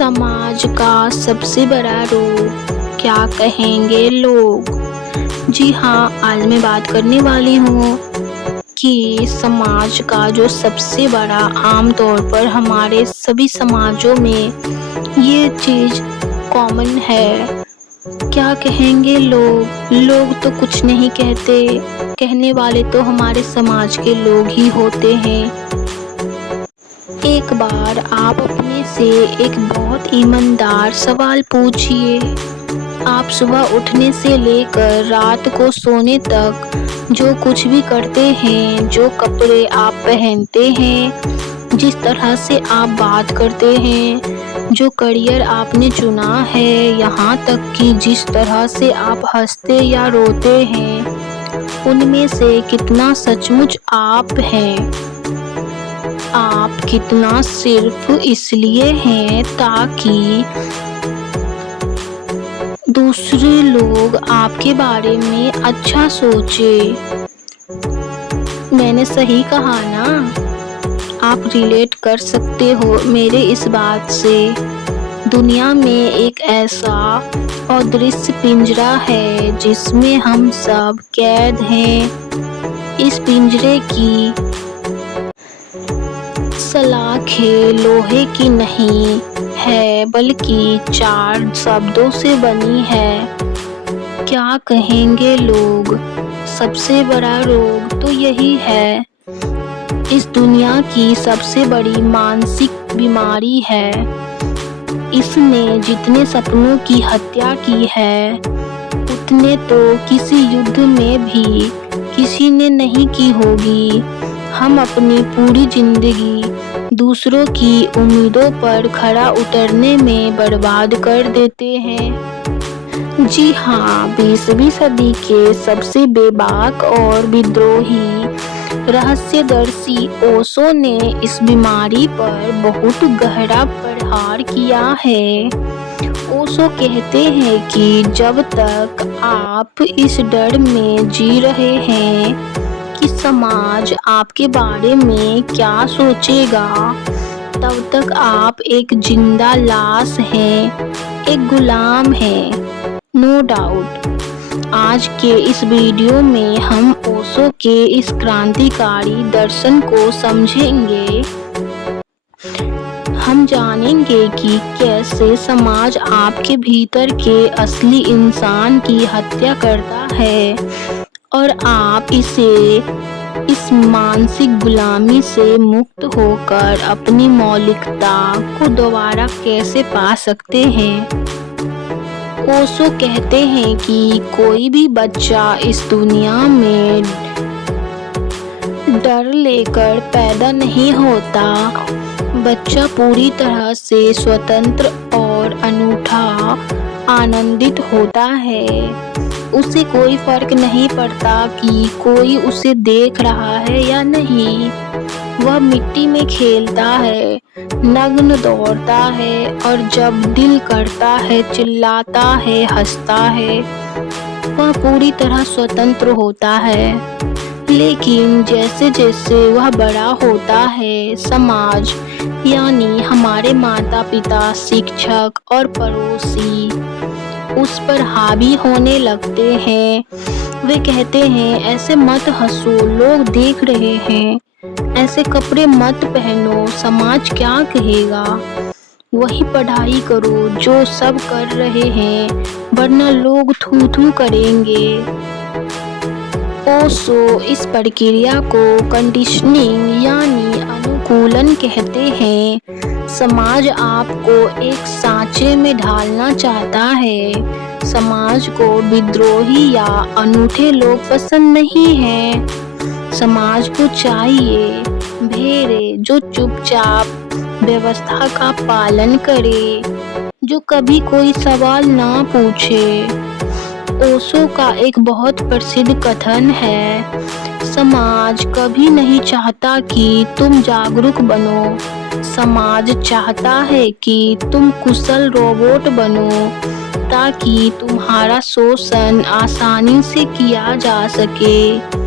समाज का सबसे बड़ा रोग, क्या कहेंगे लोग। जी हाँ, आज मैं बात करने वाली हूँ कि समाज का जो सबसे बड़ा, आम तौर पर हमारे सभी समाजों में ये चीज़ कॉमन है। क्या कहेंगे लोग। लोग तो कुछ नहीं कहते, कहने वाले तो हमारे समाज के लोग ही होते हैं। एक बार आप अपने से एक बहुत ईमानदार सवाल पूछिए। आप सुबह उठने से लेकर रात को सोने तक जो कुछ भी करते हैं, जो कपड़े आप पहनते हैं, जिस तरह से आप बात करते हैं, जो करियर आपने चुना है, यहाँ तक कि जिस तरह से आप हंसते या रोते हैं, उनमें से कितना सचमुच आप हैं। आप कितना सिर्फ इसलिए हैं ताकि दूसरे लोग आपके बारे में अच्छा सोचे। मैंने सही कहा ना। आप रिलेट कर सकते हो मेरे इस बात से। दुनिया में एक ऐसा अदृश्य पिंजरा है जिसमें हम सब कैद हैं। इस पिंजरे की सलाखें लोहे की नहीं है, बल्कि 4 शब्दों से बनी है। क्या कहेंगे लोग। सबसे बड़ा रोग तो यही है। इस दुनिया की सबसे बड़ी मानसिक बीमारी है। इसने जितने सपनों की हत्या की है, उतने तो किसी युद्ध में भी किसी ने नहीं की होगी। हम अपनी पूरी जिंदगी दूसरों की उम्मीदों पर खरा उतरने में बर्बाद कर देते हैं। जी हाँ, 20वीं सदी के सबसे बेबाक और विद्रोही रहस्यदर्शी ओशो ने इस बीमारी पर बहुत गहरा प्रहार किया है। ओशो कहते हैं कि जब तक आप इस डर में जी रहे हैं कि समाज आपके बारे में क्या सोचेगा, तब तक आप एक जिंदा लाश हैं, एक गुलाम हैं। No doubt. आज के इस वीडियो में हम ओशो के इस क्रांतिकारी दर्शन को समझेंगे। हम जानेंगे कि कैसे समाज आपके भीतर के असली इंसान की हत्या करता है और आप इस मानसिक गुलामी से मुक्त होकर अपनी मौलिकता को दोबारा कैसे पा सकते हैं। ओशो कहते हैं कि कोई भी बच्चा इस दुनिया में डर लेकर पैदा नहीं होता। बच्चा पूरी तरह से स्वतंत्र और अनूठा आनंदित होता है। उसे कोई फर्क नहीं पड़ता कि कोई उसे देख रहा है या नहीं। वह मिट्टी में खेलता है, नग्न दौड़ता है और जब दिल करता है चिल्लाता है, हंसता है। वह पूरी तरह स्वतंत्र होता है। लेकिन जैसे जैसे वह बड़ा होता है, समाज यानी हमारे माता पिता, शिक्षक और पड़ोसी उस पर हावी होने लगते हैं। वे कहते हैं, ऐसे मत हंसो, लोग देख रहे हैं। ऐसे कपड़े मत पहनो, समाज क्या कहेगा। वही पढ़ाई करो जो सब कर रहे हैं, वरना लोग थू थू करेंगे। ओशो इस प्रक्रिया को कंडीशनिंग यानी अनुकूलन कहते हैं। समाज आपको एक सांचे में ढालना चाहता है। समाज को विद्रोही या अनूठे लोग पसंद नहीं हैं। समाज को चाहिए भेड़े जो चुपचाप व्यवस्था का पालन करे, जो कभी कोई सवाल ना पूछे। ओशो का एक बहुत प्रसिद्ध कथन है, समाज कभी नहीं चाहता कि तुम जागरूक बनो। समाज चाहता है कि तुम कुशल रोबोट बनो, ताकि तुम्हारा शोषण आसानी से किया जा सके।